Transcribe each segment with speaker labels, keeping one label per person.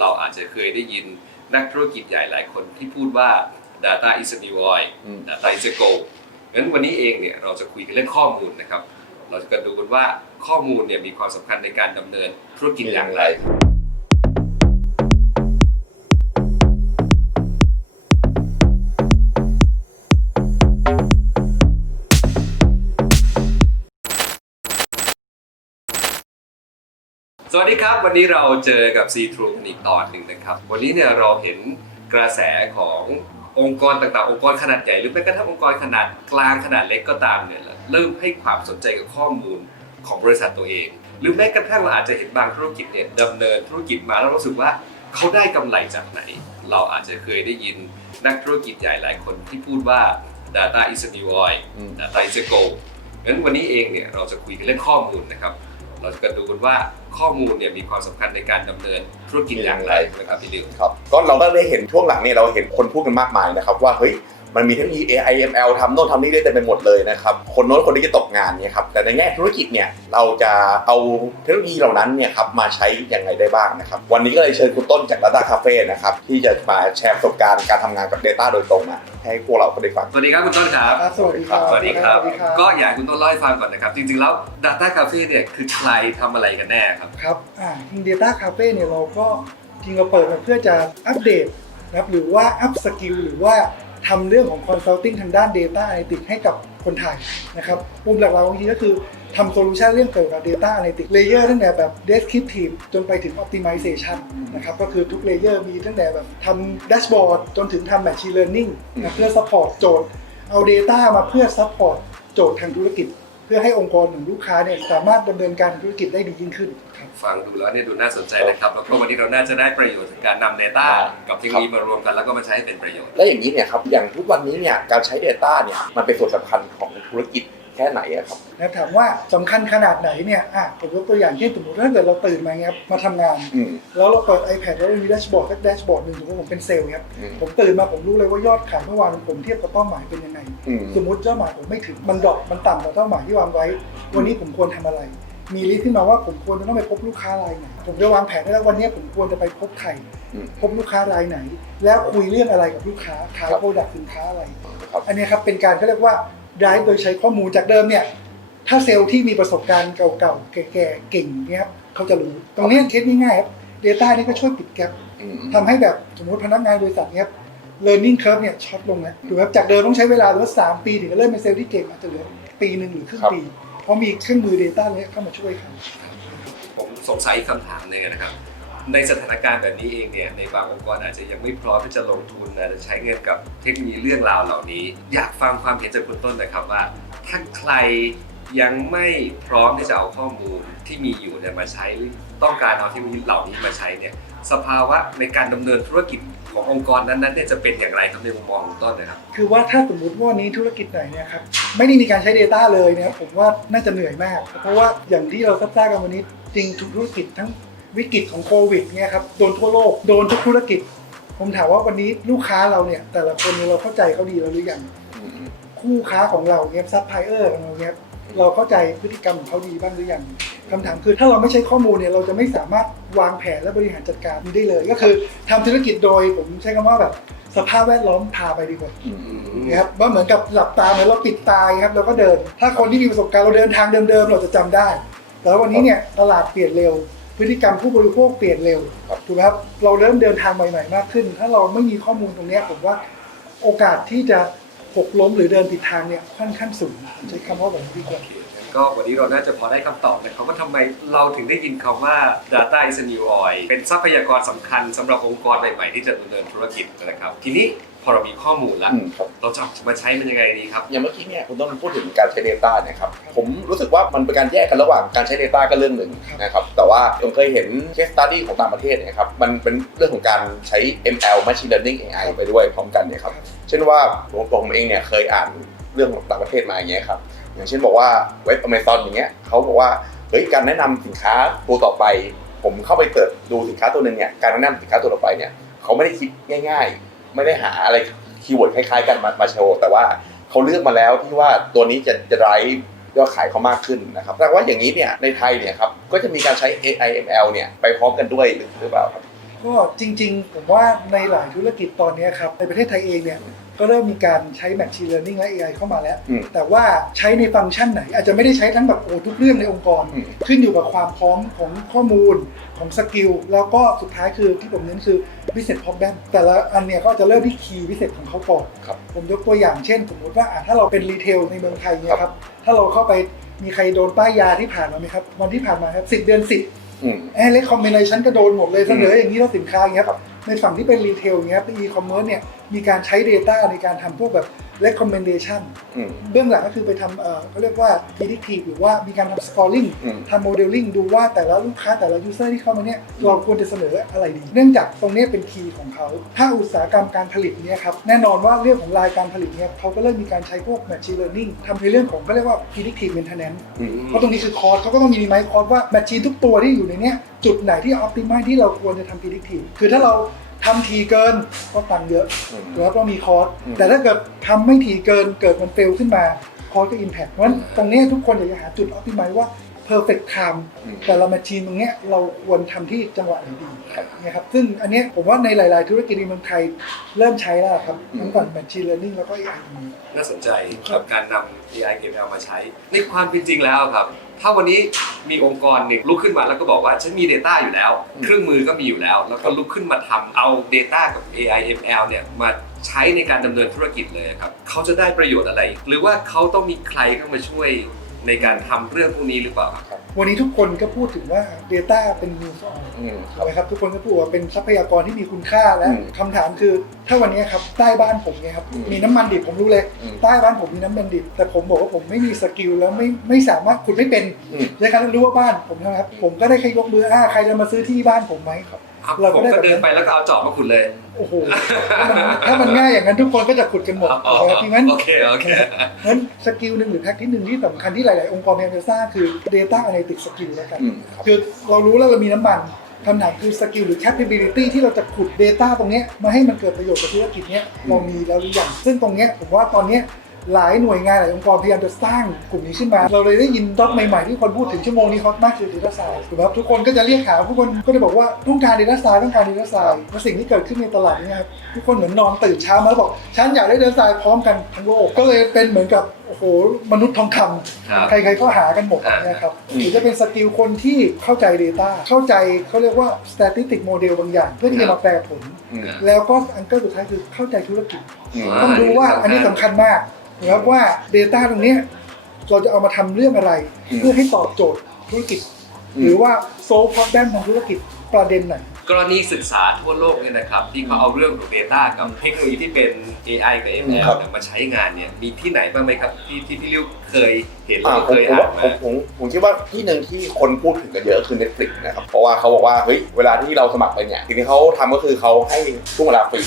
Speaker 1: เราอาจจะเคยได้ยินนักธุรกิจใหญ่หลายคนที่พูดว่า data is a new oil
Speaker 2: อืม
Speaker 1: data is a gold งั้นวันนี้เองเนี่ยเราจะคุยกันเรื่องข้อมูลนะครับ เราจะกันดูกันว่าข้อมูลเนี่ยมีความสำคัญในการดำเนินธุรกิจอย่างไร สวัสดีครับ วันนี้เราเจอกับ C True กันอีกตอนหนึ่งนะครับ วันนี้เนี่ยเราเห็นกระแสขององค์กรต่างๆ องค์กรขนาดใหญ่หรือแม้กระทั่งองค์กรขนาดกลางขนาดเล็กก็ตามเนี่ยเริ่มให้ความสนใจกับข้อมูลของบริษัทตัวเอง หรือแม้กระทั่งเราอาจจะเห็นบางธุรกิจเนี่ยดำเนินธุรกิจมาแล้วรู้สึกว่าเขาได้กำไรจากไหน เราอาจจะเคยได้ยินนักธุรกิจใหญ่หลายคนที่พูดว่า data is a new oil
Speaker 2: อืม
Speaker 1: data is a gold งั้นวันนี้เองเนี่ยเราจะคุยกันเรื่องข้อมูลนะครับ เราจะกันดูกันว่าข้อมูลเนี่ยมีความสำคัญในการดำเนินธุรกิจอย่างไรนะครับพี่ดิว
Speaker 2: ครับก็เราก็ได้เห็นช่วงหลังเนี่ยเราเห็นคนพูดกันมากมายนะครับว่าเฮ้ย มันมีเทคโนโลยี AI ML ทำโน่นทำนี่ได้เต็มไปหมดเลยนะครับคนโน้นคนนี้จะตกงานเนี่ยครับแต่ในแง่ธุรกิจเนี่ยเราจะเอาเทคโนโลยีเหล่านั้นเนี่ยครับมาใช้ยังไงได้บ้างนะครับวันนี้ก็เลยเชิญคุณต้นจาก Data Cafe นะครับที่จะมาแชร์ประสบการณ์การทำงานกับ Data โดยตรงมาให้พวกเราได้ฟัง
Speaker 1: สวัสดีครับคุณต้นครับ
Speaker 3: ครับสวัสดีครับ
Speaker 1: สวัสดีครับ
Speaker 3: สวัสดีครับ
Speaker 1: ก็อยากให้คุณต้นเล่าให้ฟังก่อนนะครับ จริงๆ แล้ว Data Cafe เนี่ยคือใครทำอะไรกันแน่ครับ
Speaker 3: ครับอ่าจริง Data Cafe เนี่ยเราก็จริงเราเปิดมาเพื่อจะอัปเดตนะครับหรือว่าอัพสกิลหรือว่า ทำเรื่องของ Consulting ทางด้าน Data a n a l y t i c ให้กับคนไทยนะครับปุ่มหลักๆจริงๆก็คือทำโซลูชันเรื่องเกี่ยวกับ Data Analytics Layer ตั้งแต่แบบ Descriptive จนไปถึง Optimization นะครับก็คือทุก Layer มีตั้งแต่แบบทำ Dashboard จนถึงทำ Machine Learning นะเพื่อ Support โจทย์ เอา Data มาเพื่อ Support โจทย์ทางธุรกิจ เพื่อให้องค์กรหรือลูกค้าเนี่ยสามารถดำเนินการธุรกิจได้ดียิ่งขึ้น
Speaker 1: ฟังดูแล้วเนี่ยดูน่าสนใจนะครับแล้วก็วันนี้เราน่าจะได้ประโยชน์จากการนำ Data กับเทคโนโลยีมารวมกันแล้วก็มาใช้ให้เป็นประโยชน์
Speaker 2: และอย่างนี้เนี่ยครับอย่างทุกวันนี้เนี่ยการใช้ Data เนี่ยมันเป็นส่วนสำคัญของธุรกิจแค่ไหนอะครับ
Speaker 3: นะถามว่าสำคัญขนาดไหนเนี่ยอะผมยกตัวอย่างเช่นสมมติถ้าเกิดเราตื่นมาเงี้ยครับมาทำงาน
Speaker 2: อืม
Speaker 3: แล้วเราเปิด iPad แล้วเรามีแดชบอร์ดสักแดชบอร์ดหนึ่งสมมติผมเป็นเซลล์ครับ
Speaker 2: อืม
Speaker 3: ผมตื่นมาผมรู้เลยว่ายอดขายเมื่อวานผมเทียบกับเป้าหมายเป็นยังไง
Speaker 2: อืม
Speaker 3: สมมติเป้าหมายผมไม่ถึงมันดรอปมันต่ำกว่าเป้าหมายที่วางไว้ วันนี้ผมควรทำอะไร มีลิสต์ขึ้นมาว่าผมควรจะต้องไปพบลูกค้ารายไหน ผมจะวางแผนได้แล้ววันนี้ผมควรจะไปพบใคร
Speaker 2: อืม
Speaker 3: พบลูกค้ารายไหน แล้วคุยเรื่องอะไรกับลูกค้า ขาย
Speaker 2: ครับ
Speaker 3: โปรดักต์สินค้าอะไร
Speaker 2: ครับ
Speaker 3: อันนี้ครับเป็นการเขาเรียกว่า drive โดยใช้ข้อมูลจากเดิมเนี่ย ถ้าเซลล์ที่มีประสบการณ์เก่าๆ แก่ๆ เก่งเนี่ยครับเขาจะรู้ ตรงนี้เคสง่ายๆครับ Data นี่ก็ช่วยปิดแกลบ
Speaker 2: อืม
Speaker 3: ทำให้แบบสมมติพนักงานบริษัทเนี่ยครับ learning curve เนี่ยช็อตลงนะถูกไหมครับจากเดิมต้องใช้เวลาเหลือสามปีถึงจะเริ่มเป็นเซลล์ที่เก่งอาจจะเหลือปีหนึ่งหรือครึ่ง
Speaker 2: ครับ
Speaker 3: ปี เพราะมีเครื่องมือ Data เนี่ยเข้ามาช่วยครับ
Speaker 1: ผมสงสัยคำถามหนึงนะครับ ในสถานการณ์แบบนี้เองเนี่ยในบางองค์กรอาจจะยังไม่พร้อมที่จะลงทุนอาจจะใช้เงินกับเทคโนโลยีเรื่องราวเหล่านี้ อยากฟังความเห็นจากคุณต้นนะครับว่า ถ้าใครยังไม่พร้อมที่จะเอาข้อมูลที่มีอยู่เนี่ยมาใช้หรือต้องการเอาเทคโนโลยีเหล่านี้มาใช้เนี่ย สภาวะในการดำเนินธุรกิจขององค์กรนั้นๆเนี่ยจะเป็นอย่างไรครับในมุมมองของต้นนะครับ
Speaker 3: คือว่าถ้าสมมติว่าวันนี้ธุรกิจไหนเนี่ยครับไม่ได้มีการใช้ Data เลยเนะครับผมว่าน่าจะเหนื่อยมาก เพราะว่าอย่างที่เราทราบกันวันนี้จริงทุกธุรกิจทั้งวิกฤตของโควิดเนี่ยครับโดนทั่วโลกโดนทุกธุรกิจ ผมถามว่าวันนี้ลูกค้าเราเนี่ย แต่ละคนเนี่ยเราเข้าใจเขาดีแล้วหรือยัง
Speaker 2: อืม
Speaker 3: คู่ค้าของเราเนี่ยซัพพลายเออร์ของเราเนี่ยเราเข้าใจพฤติกรรมของเขาดีบ้างหรือยัง คำถามคือถ้าเราไม่ใช้ข้อมูลเนี่ยเราจะไม่สามารถวางแผนและบริหารจัดการนี้ได้เลย ก็คือทำธุรกิจโดยผมใช้คำว่าแบบสภาพแวดล้อมพาไปดีกว่า
Speaker 2: อืม
Speaker 3: นะครับว่าเหมือนกับหลับตาเหมือนเราปิดตาครับเราก็เดิน ถ้าคนที่มีประสบการณ์เราเดินทางเดิมๆเราจะจำได้แต่ว่าวันนี้เนี่ยตลาดเปลี่ยนเร็ว พฤติกรรมผู้บริโภคเปลี่ยนเร็ว
Speaker 2: ครับ
Speaker 3: ถูกไหมครับเราเริ่มเดินทางใหม่ๆมากขึ้น ถ้าเราไม่มีข้อมูลตรงเนี้ยผมว่าโอกาสที่จะหกล้มหรือเดินผิดทางเนี่ยค่อนข้างสูงผมใช้คำว่าแบบนี้ดีกว่า
Speaker 1: ก็วันนี้เราน่าจะพอได้คำตอบนะครับว่าทำไมเราถึงได้ยินคำว่า data is a new oil เป็นทรัพยากรสำคัญสำหรับองค์กรใหม่ๆที่จะดำเนินธุรกิจนะครับ ทีนี้พอเรามีข้อมูลแล้ว
Speaker 2: อืมครับ
Speaker 1: เราจะมาใช้มันยังไงดีครับ
Speaker 2: อย่างเมื่อกี้เนี่ยคุณต้นพูดถึงการใช้ Data เนี่ยครับ ผมรู้สึกว่ามันเป็นการแยกกันระหว่างการใช้ Data ก็เรื่องหนึ่งนะครับ แต่ว่าผมเคยเห็น case study ของต่างประเทศเนี่ยครับ มันเป็นเรื่องของการใช้ ML Machine Learning AI ไปด้วยพร้อมกันเนี่ยครับ เช่นว่าผมผมเองเนี่ยเคยอ่านเรื่องของต่างประเทศมาอย่างเงี้ยครับ อย่างเช่นบอกว่าเว็บ Amazon อย่างเงี้ยเขาบอกว่าเฮ้ยการแนะนำสินค้าตัวต่อไป ผมเข้าไปเปิดดูสินค้าตัวหนึ่งเนี่ยการแนะนำสินค้าตัวต่อไปเนี่ยเขาไม่ได้คิดง่าย ๆ ไม่ได้หาอะไรคีย์เวิร์ดคล้ายๆ กันมามาโชว์แต่ว่าเขาเลือกมาแล้วที่ว่าตัวนี้จะจะไรฟ์ยอดขายเขามากขึ้นนะครับแต่ว่าอย่างนี้เนี่ยในไทยเนี่ยครับก็จะมีการใช้ AI ML เนี่ยไปพร้อมกันด้วยหรือเปล่าครับ
Speaker 3: ก็จริง ๆ ผมว่าในหลายธุรกิจตอนนี้ครับในประเทศไทยเองเนี่ยก็เริ่มมีการใช้ Machine Learning และ AI เข้ามาแล้ว
Speaker 2: อืม
Speaker 3: แต่ว่าใช้ในฟังก์ชันไหน อาจจะไม่ได้ใช้ทั้งแบบโอ้ทุกเรื่องในองค์กร
Speaker 2: อืม
Speaker 3: ขึ้นอยู่กับความพร้อมของข้อมูลของสกิล แล้วก็สุดท้ายคือที่ผมเน้นคือ business problem แต่ละอันเนี่ยก็จะเริ่มที่ key business ของเขาก่อน
Speaker 2: ครับ
Speaker 3: ผมยกตัวอย่างเช่น สมมติว่าอะถ้าเราเป็นรีเทลในเมืองไทยเนี่ยครับ ถ้าเราเข้าไปมีใครโดนป้ายยาที่ผ่านมาไหมครับ วันที่ผ่านมาครับสิเดือนสิบ
Speaker 2: อืม
Speaker 3: แอร์เลคคอมบิเนชันก็โดนหมดเลยเสนอ
Speaker 2: อืม
Speaker 3: อย่างนี้แล้วสินค้าอย่างเงี้ยครับในฝั่งที่เป็นรีเทลอย่างเงี้ยเป็นอีคอมเมิร์ซเนี่ยมีการใช้ Data ในการทำพวกแบบ recommendation
Speaker 2: อืม
Speaker 3: เบื้องหลังก็คือไปทำเอ่อเขาเรียกว่า predictive หรือว่ามีการทำ scoring
Speaker 2: อืม
Speaker 3: ทำ modeling ดูว่าแต่ละลูกค้าแต่ละ user ที่เข้ามาเนี่ยเราควรจะเสนออะไรดี เนื่องจากตรงเนี้ยเป็นคีย์ของเขา ถ้าอุตสาหกรรมการผลิตเนี่ยครับ แน่นอนว่าเรื่องของรายการผลิตเนี่ยเขาก็เริ่มมีการใช้พวก machine learning ทำในเรื่องของก็เรียกว่า predictive maintenance
Speaker 2: อืม
Speaker 3: เพราะตรงนี้คือคอร์สเขาก็ต้องมีไมค์คอร์สว่าแมชชีนทุกตัวที่อยู่ในเนี้ยจุดไหนที่ออ t ติ i มที่เราควรจะทำ predictive คือถ้าเรา ทำทีเกินก็ตังค์เยอะ
Speaker 2: อืม
Speaker 3: หรือว่าต้องมีคอร์ส
Speaker 2: อืม
Speaker 3: แต่ถ้าเกิดทำไม่ทีเกินเกิดมันเฟลขึ้นมาคอร์สก็อิมแพคเพราะฉะนั้นตรงเนี้ยทุกคนอยากจะหาจุดออ t ติ i มว่า perfect time
Speaker 2: อืม
Speaker 3: แต่ละแมชชีนตรงเนี้ยเราควรทำที่จังหวะไหนดี
Speaker 2: ครับ
Speaker 3: เนี่ยครับ ซึ่งอันเนี้ยผมว่าในหลาย ๆ ธุรกิจในเมืองไทยเริ่มใช้แล้วครับ
Speaker 2: อืม
Speaker 3: ทั้งก่อน machine learning แล้วก็ AI
Speaker 1: น่าสนใจกับการนำ AI กับ ML มาใช้ ในความเป็นจริงแล้วครับ ถ้าวันนี้มีองค์กรหนึ่งลุกขึ้นมาแล้วก็บอกว่าฉันมี Data อยู่แล้ว
Speaker 2: อืม
Speaker 1: เครื่องมือก็มีอยู่แล้ว แล้วก็ลุกขึ้นมาทำเอา Data กับ AI ML เนี่ยมาใช้ในการดำเนินธุรกิจเลยครับเขาจะได้ประโยชน์อะไร หรือว่าเขาต้องมีใครเข้ามาช่วยในการทำเรื่องพวกนี้หรือเปล่าครับ
Speaker 3: วันนี้ทุกคนก็พูดถึงว่า Data เป็น news on
Speaker 2: อืมค
Speaker 3: ถู
Speaker 2: รั
Speaker 3: ก
Speaker 2: บ
Speaker 3: ไหมครับทุกคนก็พูดว่าเป็นทรัพยากรที่มีคุณค่าและ
Speaker 2: อืม
Speaker 3: คำถามคือถ้าวันนี้ครับใต้บ้านผมเนี่ยครับ
Speaker 2: อืม
Speaker 3: มีน้ำมันดิบผมรู้เลย
Speaker 2: อืม
Speaker 3: ใต้บ้านผมมีน้ำมันดิบ แต่ผมบอกว่าผมไม่มีสกิลแล้วไม่ไม่สามารถขุดไม่เป็น
Speaker 2: อืม
Speaker 3: ในการรู้ว่าบ้านผมนะครับ ผมก็ได้แค่ยกมืออ่าใครจะมาซื้อที่บ้านผมไหมครับ
Speaker 1: ครับ
Speaker 3: เราก็
Speaker 1: ผม
Speaker 3: ได้
Speaker 1: ก็
Speaker 3: แบบ
Speaker 1: เดินไปแล้วก็เอาจอบมาขุดเลย
Speaker 3: โอ้โหถ้ามันถ้ามันง่ายอย่างนั้นทุกคนก็จะขุดกันหมด
Speaker 1: อ๋อ
Speaker 3: นะครับทีนั้น
Speaker 1: โอเคโอเค
Speaker 3: นั้นสกิลหนึ่งหรือแพ็กที่หนึ่งที่สำคัญที่หลาย ๆ องค์กรพยายามจะสร้างคือ Data Analytics Skill แล้วกัน
Speaker 2: อืมครับ
Speaker 3: คือเรารู้แล้วเรามีน้ำมัน คำถามคือสกิลหรือ capability ที่เราจะขุด Data ตรงนี้มาให้มันเกิดประโยชน์กับธุรกิจเนี้ยเรามีแล้วหรือยังซึ่งตรงเนี้ยผมว่าตอนเนี้ยหลายหน่วยงานหลายองค์กรพยายามจะสร้างกลุ่มนี้ขึ้นมา เราเลยได้ยินด็อกใหม่ๆที่คนพูดถึงชั่วโมงนี้ฮอตมากคือ Data Science ถูกไหมทุกคนก็จะเรียกหาทุกคนก็จะบอกว่าต้องการ Data Science ต้องการ Data Science และสิ่งที่เกิดขึ้นในตลาดนี่ครับทุกคนเหมือนนอนตื่นเช้ามาแล้วบอกฉันอยากได้ Data Science พร้อมกันทั้งโลกก็เลยเป็นเหมือนกับ อ้โหมนุษย์ทองคำ
Speaker 1: ครับ
Speaker 3: ใครๆก็หากันหมดนะครับ
Speaker 2: อืม
Speaker 3: หรือจะเป็นสกิลคนที่เข้าใจ Data เข้าใจเขาเรียกว่า statistic model บางอย่าง เพื่อที่จะมาแปลผล
Speaker 2: อืม
Speaker 3: แล้วก็อันก็สุดท้ายคือเข้าใจธุรกิจ
Speaker 2: อืม
Speaker 3: ต้องรู้ว่าอันนี้สำคัญมากนะครับว่า Data ตรงเนี้ยเราจะเอามาทำเรื่องอะไร
Speaker 2: อืม
Speaker 3: เพื่อให้ตอบโจทย์ธุรกิจ
Speaker 2: อืม
Speaker 3: หรือว่า solve problem ทางธุรกิจประเด็นไหน
Speaker 1: กรณีศึกษาทั่วโลกเนี่ยนะครับที่เขาเอาเรื่องของ Data กับเทคโนโลยีที่เป็น AI กับ ML
Speaker 2: ครับ
Speaker 1: เนี่ยมาใช้งานเนี่ยมีที่ไหนบ้างไหมครับที่ที่พี่ริวเคยเห็น
Speaker 2: อ่า
Speaker 1: แล้ว
Speaker 2: ผม
Speaker 1: เคย
Speaker 2: ผม
Speaker 1: อ่า
Speaker 2: ว่านผม
Speaker 1: มา
Speaker 2: ผมผมคิดว่าที่หนึ่งที่คนพูดถึงกันเยอะคือ Netflix นะครับ เพราะว่าเขาบอกว่าเฮ้ยเวลาที่เราสมัครไปเนี่ยสิ่งที่เขาทำก็คือเขาให้ช่วงเวลาฟรี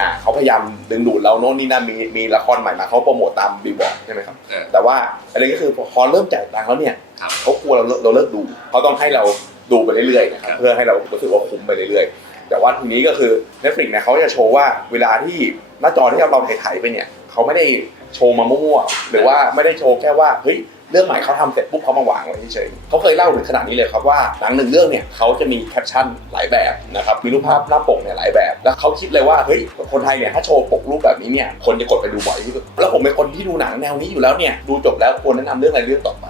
Speaker 2: อ่าเขาพยายามดึงดูดเราโน่นนี่นั่นมีมีละครใหม่มาเขาโปรโมตตามบิลบอร์ดใช่ไหมครับ
Speaker 1: เออ
Speaker 2: แต่ว่าอันนี้ก็คือพอเริ่มจ่ายตังค์แล้วเนี่ย
Speaker 1: ครับ
Speaker 2: เขากลัวเราเลิกเราเลิกดูเขาต้องให้เรา ดูไปเรื่อยๆนะครับ
Speaker 1: ครับ
Speaker 2: เพื่อให้เรารู้สึกว่าคุ้มไปเรื่อยๆ แต่ว่าทีนี้ก็คือ Netflix เนี่ยเขาจะโชว์ว่าเวลาที่หน้าจอที่เราถ่ายๆไปเนี่ยเขาไม่ได้โชว์มามั่วๆหรือว่าไม่ได้โชว์แค่ว่าเฮ้ยเรื่องใหม่เขาทำเสร็จปุ๊บเขามาวางไว้เฉยๆเขาเคยเล่าถึงขนาดนี้เลยครับว่าหนังหนึ่งเรื่องเนี่ยเขาจะมีแคปชั่นหลายแบบนะครับมีรูปภาพหน้าปกเนี่ยหลายแบบ แล้วเขาคิดเลยว่าเฮ้ยคนไทยเนี่ยถ้าโชว์ปกรูปแบบนี้เนี่ยคนจะกดไปดูบ่อยที่สุดแล้วผมเป็นคนที่ดูหนังแนวนี้อยู่แล้วเนี่ยดูจบแล้วควรแนะนำเรื่องอะไรเรื่องต่อไป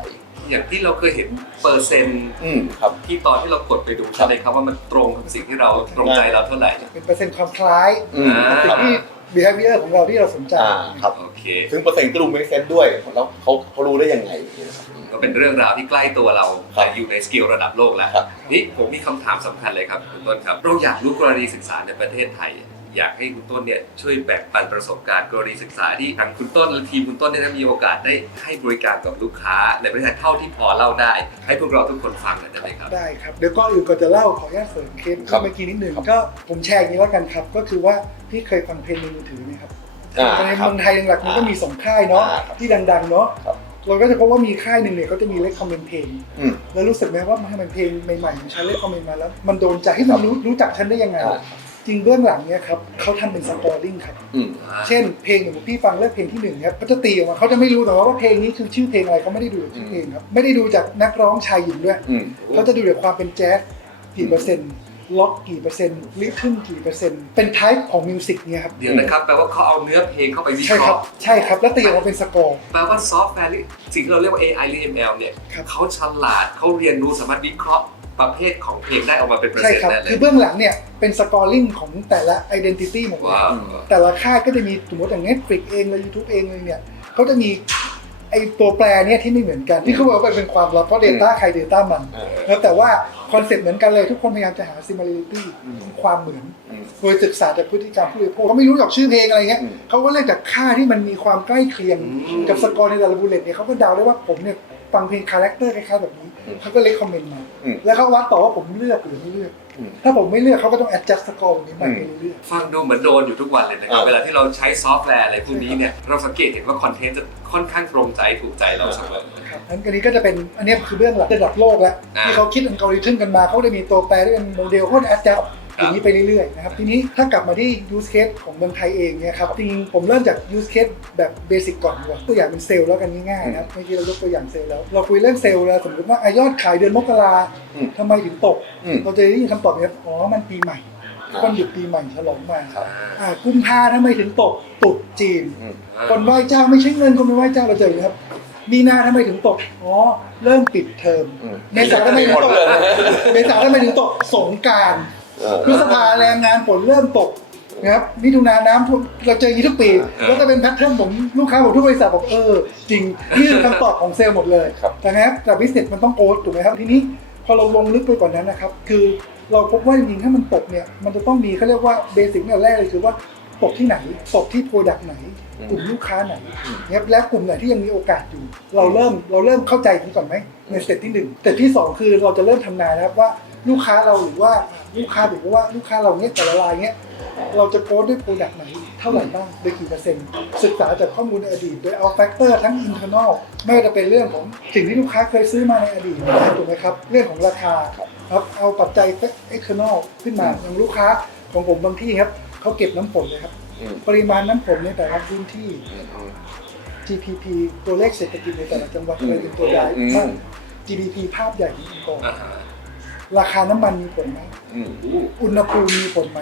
Speaker 1: อย่างที่เราเคยเห็นเปอร์เซ็นต์
Speaker 2: อืมครับ
Speaker 1: ที่ตอนที่เรากดไปดูใช่ไหมครับว่ามันตรงกับสิ่งที่เราตรงใจเราเท่าไหร่
Speaker 3: เป็นเปอร์เซ็นต์ความคล้าย
Speaker 2: อืม
Speaker 1: อ่า
Speaker 3: สิ่งที่ behavior ของเราที่เราสนใจ
Speaker 2: อ่าครับ
Speaker 1: โอเค
Speaker 2: ซึ่งเปอร์เซ็นต์ก็ดูไม่เซนด้วย แล้วเขาเขารู้ได้ยังไงนะครับ
Speaker 1: ก็เป็นเรื่องราวที่ใกล้ตัวเรา
Speaker 2: ครับ
Speaker 1: แต่อยู่ในสกิลระดับโลกแล้ว
Speaker 2: ครับ
Speaker 1: นี่ผมมีคำถามสำคัญเลยครับคุณต้นครับ เราอยากรู้กรณีศึกษาในประเทศไทย อยากให้คุณต้นเนี่ยช่วยแบ่งปันประสบการณ์กรณีศึกษาที่ทางคุณต้นและทีมคุณต้นเนี่ยได้มีโอกาสได้ให้บริการกับลูกค้าในประเทศไทยเท่าที่พอเล่าได้ ให้พวกเราทุกคนฟังหน่อยได้ไหมครับ
Speaker 3: ได้ครับ เดี๋ยวก่อนอื่นก็จะเล่าขออนุญาตเสริมเคส
Speaker 2: ครับ
Speaker 3: เมื่อกี้นิดหนึ่ง
Speaker 2: ครับ
Speaker 3: ก็ผมแชร์อย่างนี้แล้วกันครับ ก็คือว่าพี่เคยฟังเพลงในมือถือไหมครับ
Speaker 2: อ่า
Speaker 3: ใน
Speaker 2: ครับ
Speaker 3: เมืองไทยหลักๆมันก็มีสองค่ายเนาะ
Speaker 2: อ่าครับ
Speaker 3: ที่ดังๆเนาะ
Speaker 2: ครับ
Speaker 3: เราก็จะพบว่ามีค่ายหนึ่งเนี่ยเขาจะมีเลคคอมเมนต์เพลง
Speaker 2: อืม
Speaker 3: แล้วรู้สึกไหมว่ามันเป็นเพลงใหม่ๆของฉันเลคคอมเมนต์มาแล้ว มันโดนใจให้มันรู้รู้จักฉันได้ยังไง
Speaker 2: อ่า
Speaker 3: จริงเบื้องหลังเนี่ยครับเขาทำเป็นสกอร์ลิงครับ
Speaker 2: อืม
Speaker 3: เช่นเพลงอย่างพี่ฟังเลือกเพลงที่หนึ่งครับเขาจะตีออกมาเขาจะไม่รู้แต่ว่าว่าเพลงนี้คือชื่อเพลงอะไรเขาไม่ได้ดูจากชื่อเพลงครับไม่ได้ดูจากนักร้องชายหญิงด้วย
Speaker 2: อืม
Speaker 3: เขาจะดูจากความเป็นแจ๊สกี่เปอร์เซ็นต์ล็อกกี่เปอร์เซ็นต์ลิทึมกี่เปอร์เซ็นต์เป็นไทป์ของมิวสิกเนี่ยครับ
Speaker 1: เดี๋ยวนะครับแปลว่าเขาเอาเนื้อเพลงเข้าไปวิ
Speaker 3: ใช่
Speaker 1: เค
Speaker 3: ครั
Speaker 1: ราะ
Speaker 3: บ
Speaker 1: ห์
Speaker 3: ใช่ครับแล้วตีออกมาเป็นสกอร์
Speaker 1: แปลว่าซอฟต์แวร์หรือสิ่งที่เราเรียกว่า AI หรือ ML เนี่ย
Speaker 3: ครับ
Speaker 1: เขาฉลาดเขาเรียนรู้สามารถวิเคราะห์ ประเภทของเพลงได้ออกมาเป็นเปอร์
Speaker 3: ใช่
Speaker 1: เซ็นต์
Speaker 3: ครับ
Speaker 1: ได้เล
Speaker 3: คื
Speaker 1: ย
Speaker 3: อเบื้องหลังเนี่ยเป็นสกอร์ลิงของแต่ละไอดีนิตี้หมดเลย
Speaker 1: ว้าว
Speaker 3: แต่ละค่ายก็จะมีสมมติอย่าง Netflix เองเลย YouTube เองเลยเนี่ยเขาจะมีไอตัวแปรเนี่ยที่ไม่เหมือนกัน ที่เขาบอกว่าเป็นความลับเพราะ Data ใคร Data มัน
Speaker 2: เออ
Speaker 3: แล้วแต่ว่าคอนเซ็ปต์เหมือนกันเลยทุกคนพยายามจะหา similarity
Speaker 2: อืม
Speaker 3: ความเหมือน
Speaker 2: อืม
Speaker 3: โดยศึกษาจากพฤติกรรมผู้บริโภคเขาไม่รู้จากชื่อเพลงอะไรเงี้ย
Speaker 2: อืม
Speaker 3: เขาก็เลือกจากค่าที่มันมีความใกล้เคียง
Speaker 1: อืม
Speaker 3: กับสกอร์ในแต่ละบูลเลตเนี่ยเขาก็เดาได้ว่าผมเนี่ย ฟังเพลงคาแรคเตอร์คล้ายๆแบบนี้
Speaker 2: อืม
Speaker 3: เขาก็เลยคอมเมนต์มา
Speaker 2: อืม
Speaker 3: แล้วเขาวัดต่อว่าผมเลือกหรือไม่เลือก
Speaker 2: อืม
Speaker 3: ถ้าผมไม่เลือกเขาก็ต้อง adjust สกอร์แบบนี้ใหม่
Speaker 2: อืม
Speaker 3: ไปเรื่อย
Speaker 1: ฟังดูเหมือนโดนอยู่ทุกวันเลยนะครับ
Speaker 2: อ่า
Speaker 1: เวลาที่เราใช้ซอฟต์แวร์อะไรพวกนี้เนี่ย เราสังเกตเห็นว่าคอนเทนต์จะค่อนข้างตรงใจถูกใจเราเสมอ
Speaker 3: ๆครับนั้นอันนี้ก็จะเป็นอันนี้คือเบื้องหลังระดับโลกแล้ว
Speaker 1: อ่า
Speaker 3: ที่เขาคิดอัลกอริทึมกันมาเขาจะมีตัวแปรที่เป็นโมเดลเขาจะ adjust อย่างนี้ไปเรื่อยๆนะครับทีนี้ถ้ากลับมาที่ use case ของเมืองไทยเองเนี่ยครับจริงๆผมเริ่มจาก use case แบบเบสิกก่อนดีกว่าตัวอย่างเป็นเซลล์แล้วกันง่ายๆนะครับเมื่อกี้เรายกตัวอย่างเซลล์แล้ว เราคุยเรื่องเซลล์แล้วสมมติว่าอะยอดขายเดือนมกรา
Speaker 2: อืม
Speaker 3: ทำไมถึงตก
Speaker 2: อืม
Speaker 3: เราจะได้ยินคำตอบเนี้ยอ๋อมันปีใหม่คนหยุดปีใหม่ฉลองมา
Speaker 2: ครับ
Speaker 3: อ่ากุมภาทำไมถึงตกตรุดจีน
Speaker 2: อืม
Speaker 3: คนไหว้เจ้าไม่ใช่เงินคนไม่ไหว้เจ้าเราเจอนะครับมีนาทำไมถึงตก อ๋อ เริ่มปิดเทอม
Speaker 2: อืม
Speaker 3: เมษาทำไมถึงตก เมษาทำไมถึงตก สงกราร
Speaker 2: เออ
Speaker 3: พฤษภาแรงงานฝนเริ่มตกนะครับมิถุนาน้ำท่วมเราเจออย่างนี้ทุกปี แล้วก็เป็นแพทเทิร์นผมลูกค้าผมทุกบริษัทบอกเออ จริง นี่คือคำตอบของเซลล์หมดเลย
Speaker 2: ครับ
Speaker 3: แต่นะครับแต่บิสเนสมันต้องโกดถูกไหมครับ ทีนี้พอเราลงลึกไปกว่านั้นนะครับ คือเราพบว่าจริงๆถ้ามันตกเนี่ย มันจะต้องมีเขาเรียกว่าเบสิกเนี่ยแรกเลยคือว่าตกที่ไหน ตกที่โปรดักต์ไหน กลุ่มลูกค้าไหน
Speaker 2: อืม
Speaker 3: นะครับและกลุ่มไหนที่ยังมีโอกาสอยู่ เราเริ่มเราเริ่มเข้าใจนี้ก่อนไหมในสเต็ปที่หนึ่งสเต็ปที่สองคือเราจะเริ่มทำนายนะครับว่า ลูกค้าเราหรือว่าลูกค้าหรือว่าลูกค้าเราเนี่ยแต่ละรายเนี่ยเราจะโค้ดด้วยโปรดักต์ไหนเท่าไหร่บ้างโดยกี่เปอร์เซ็นต์ศึกษาจากข้อมูลในอดีต โดยเอาแฟกเตอร์ทั้ง internal ไม่ว่าจะเป็นเรื่องของสิ่งที่ลูกค้าเคยซื้อมาในอดีตถูกไหมครับ เรื่องของราคาครับเอาปัจจัย external ขึ้นมาอย่างลูกค้าของผมบางที่ครับเขาเก็บน้ำฝนเลยครับ
Speaker 2: อืม
Speaker 3: ปริมาณน้ำฝนในแต่ละพื้นที่
Speaker 2: อืมอืม
Speaker 3: GPP ตัวเลขเศรษฐกิจในแต่ละจังหวัด
Speaker 2: อืม
Speaker 3: อะไรเป็นตัวย้าย
Speaker 2: อืม
Speaker 3: บ้าง GDP ภาพใหญ่ขององค์กร
Speaker 1: อ่าฮะ
Speaker 3: ราคาน้ำมันมีผลไหม
Speaker 2: อืม
Speaker 3: อุณหภูมิมีผลไหม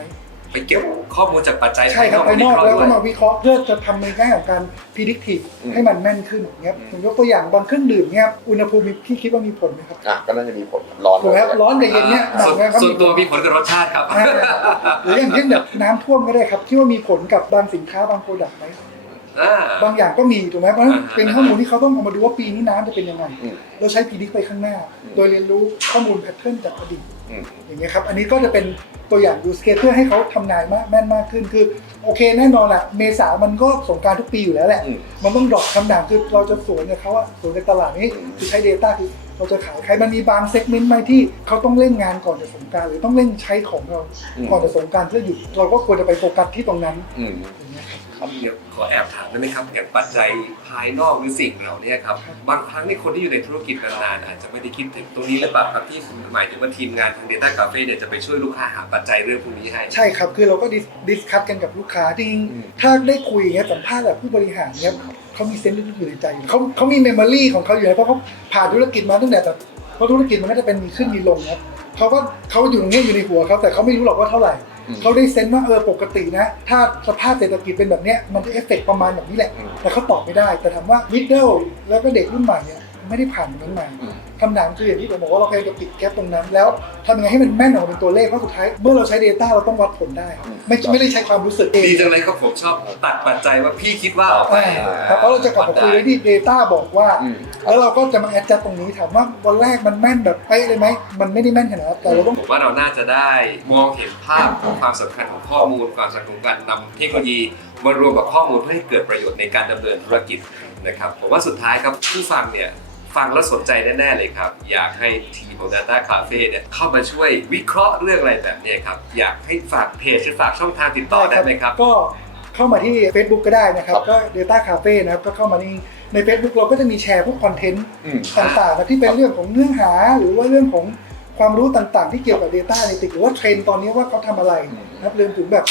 Speaker 1: ไปเก็บข้อมูลจากปัจจัย
Speaker 3: ใช่ครับ
Speaker 1: ภา
Speaker 3: ภายย
Speaker 1: น
Speaker 3: น
Speaker 1: อ
Speaker 3: อกก
Speaker 1: แล้
Speaker 3: แล้วว
Speaker 1: ก็
Speaker 3: ก็
Speaker 1: มา
Speaker 3: มาวิเคราะห์เพื่อจะทำในแง่ของการ predictive
Speaker 2: อืม
Speaker 3: ให้มันแม่นขึ้นอย่างเงี้ยผมยกตัวอย่างบางเครื่องดื่มเนี่ยอุณหภูมิพี่คิดว่ามีผลไหมครับ
Speaker 2: อะก็น่าจะมีผลครับร้อน
Speaker 3: ถูกไหมครับร้อนกับเย็นเนี่ยหนั
Speaker 1: ส่
Speaker 3: ก
Speaker 1: วน
Speaker 3: นะครับ
Speaker 1: ส่วนตัวมีผลกับรสชาติครับ
Speaker 3: อ่าหรืออย่างเช่นแบบน้ำท่วมก็ได้ครับคิดว่ามีผลกับบางสินค้าบางโปรดักต์ไหม
Speaker 1: อ่า
Speaker 3: บางอย่างก็มีถูกไหมเพราะฉะนั้น
Speaker 1: อ่า
Speaker 3: เป็นข้อมูลที่เขาต้องเอามาดูว่าปีนี้น้ำจะเป็นยังไง
Speaker 2: อืม
Speaker 3: เราใช้ predict ไปข้างหน้า
Speaker 2: อืม
Speaker 3: โดยเรียนรู้ข้อมูลแพทเทิร์นจากอดีต
Speaker 2: อืม
Speaker 3: อย่างเงี้ยครับ อันนี้ก็จะเป็นตัวอย่าง use case เพื่อให้เขาทำนายมากแม่นมากขึ้นคือ โอเคแน่นอนแหละเมษามันก็สงกรารทุกปีอยู่แล้วแหละ
Speaker 2: อืม
Speaker 3: มันต้องดรอปคำด่างคือเราจะสวนกับเขาอะสวนในตลาดนี้
Speaker 2: อืม
Speaker 3: คือใช้ Data คือเราจะขายใครมันมีบางเซกเมนต์ไหมที่เขาต้องเล่นงานก่อนจะสงกรารหรือต้องเล่นใช้ของเราก่อนจะสงกรารเพื่อหยุดเราก็ควรจะไปโฟกัสที่ตรงนั้น
Speaker 2: อืม
Speaker 3: อย่างเงี้ยครับ
Speaker 1: ครับ เดี๋ยวขอแอบถามได้ไหมครับอย่างปัจจัยภายนอกหรือสิ่งเหล่านี้ครับบางครั้งในคนที่อยู่ในธุรกิจนานๆอาจจะไม่ได้คิดถึงตรงนี้หรือเปล่าครับที่หมายถึงว่าทีมงานทาง Data Cafe เนี่ยจะไปช่วยลูกค้าหาปัจจัยเรื่องพวกนี้ให้
Speaker 3: ใช่ครับคือเราก็ดิสคัตกันกับลูกค้าจริงถ้าได้คุยเงี้ยสัมภาษณ์แบบผู้บริหารเนี้ยเขามีเซนส์อยู่ในใจเขาเขามีเมมโมรีของเขาอยู่แล้วเพราะเขาผ่านธุรกิจมาตั้งแต่แบบเพราะธุรกิจมันก็จะเป็นมีขึ้นมีลงครับเขาก็เขาอยู่ตรงนี้อยู่ในหัวเขาแต่เขาไม่รู้หรอกว่าเท่าไหร่ เขาได้เซนส์ว่าเออปกตินะ ถ้าสภาพเศรษฐกิจเป็นแบบเนี้ยมันจะเอฟเฟกต์ประมาณแบบนี้แหละ
Speaker 2: อืม
Speaker 3: แต่เขาตอบไม่ได้ แต่ถามว่ามิดเดิลแล้วก็เด็กรุ่นใหม่เนี่ย ไม่ได้ผ่านตรงนั้นมา
Speaker 2: อืม
Speaker 3: คำถามคืออย่างที่ผมบอกว่าเราพยายามจะปิดแก๊ปตรงนั้น แล้วทำยังไงให้มันแม่นออกมาเป็นตัวเลขเพราะสุดท้ายเมื่อเราใช้ Data เราต้องวัดผลได้ครับไม่ไม่ได้ใช้ความรู้สึกเอง
Speaker 1: ดีจังเลยครับผมชอบตัดปัจจัยว่าพี่คิดว่าออกไป
Speaker 3: อ่าครับเพราะเราจะกลับมาคุยในที่ Data บอกว่า
Speaker 2: อืม
Speaker 3: แล้วเราก็จะมาแอดจัดตรงนี้ถามว่าวันแรกมันแม่นแบบเป๊ะเลยไหมมันไม่ได้แม่นขนาดนั้นแต่เราต้อง
Speaker 1: ผมว่าเราน่าจะได้มองเห็นภาพของความสำคัญของข้อมูลความสำคัญของการนำเทคโนโลยีมารวมกับข้อมูลเพื่อให้เกิดประโยชน์ในการดำเนินธุรกิจนะครับผมว่าสุดท้ายครับผู้ฟังเนี่ย ฟังแล้วสนใจแน่ ๆ เลยครับ อยากให้ทีมของ Data Cafe เนี่ยเข้ามาช่วยวิเคราะห์เรื่องอะไรแบบเนี้ยครับ อยากให้ฝากเพจหรือฝากช่องทางติดต่อได้ไหมครับ
Speaker 3: ก็เข้ามาที่ Facebook ก็ได้นะครับ
Speaker 2: ครับ
Speaker 3: ก็ Data Cafe นะครับก็เข้ามานี่ใน Facebook เราก็จะมีแชร์พวกคอนเทนต์
Speaker 2: อืม
Speaker 3: ต่างๆนะที่เป็นเรื่องของเนื้อหาหรือว่าเรื่องของความรู้ต่างๆ ที่เกี่ยวกับ Data Analytics หรือว่าเทรนด์ตอนนี้ว่าเขาทำอะไร
Speaker 2: อืม
Speaker 3: นะครับรวมถึงแบบ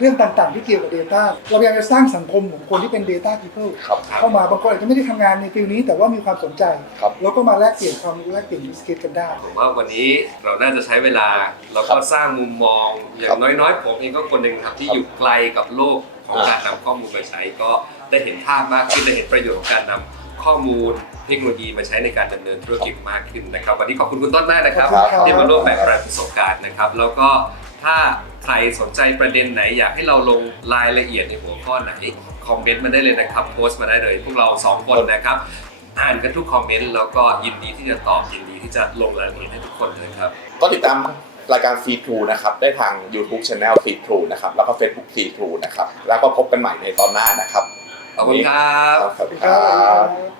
Speaker 3: เรื่องต่างๆ ที่เกี่ยวกับ Data เราพยายามจะสร้างสังคมของคนที่เป็น Data People
Speaker 2: ครับ
Speaker 3: เข้ามาบางคนอาจจะไม่ได้ทำงานในฟิลนี้ แต่ว่ามีความสนใจ
Speaker 2: ครับ
Speaker 3: แล้วก็มาแลกเปลี่ยนความรู้แลกเปลี่ยนยูสเกตกันได้
Speaker 1: ผมว่าวันนี้เราน่าจะใช้เวลาแล้วก็สร้างมุมมอง อย่างน้อยๆ ผมเองก็คนหนึ่งครับที่อยู่ไกลกับโลกของการนำข้อมูลมาใช้ ก็ได้เห็นภาพมากขึ้นได้เห็นประโยชน์ของการนำข้อมูลเทคโนโลยีมาใช้ในการดำเนินธุรกิจมากขึ้นนะครับ วันนี้ขอบคุณคุณต้นมากนะครับ
Speaker 3: ขอบคุณครับ
Speaker 1: ที่มาร่วมแบ่งปันประสบการณ์นะครับ แล้วก็ ถ้าใครสนใจประเด็นไหนอยากให้เราลงรายละเอียดในหัวข้อไหน คอมเมนต์มาได้เลยนะครับ โพสต์มาได้เลย พวกเราสองคนนะครับ อ่านกันทุกคอมเมนต์แล้วก็ยินดีที่จะตอบยินดีที่จะลงรายละเอียดให้ทุกคนเลยครับ
Speaker 2: ก็ติดตามรายการ f ี e ทรูนะครับ ได้ทาง YouTube Channel f ี e ทรูนะครับ แล้วก็ Facebook f ี e ทรูนะครับ แล้วก็พบกันใหม่ในตอนหน้านะครับ
Speaker 1: ขอบคุณครับ
Speaker 2: สวัสดี
Speaker 3: ค
Speaker 2: ค
Speaker 3: รั
Speaker 2: รับ
Speaker 3: บ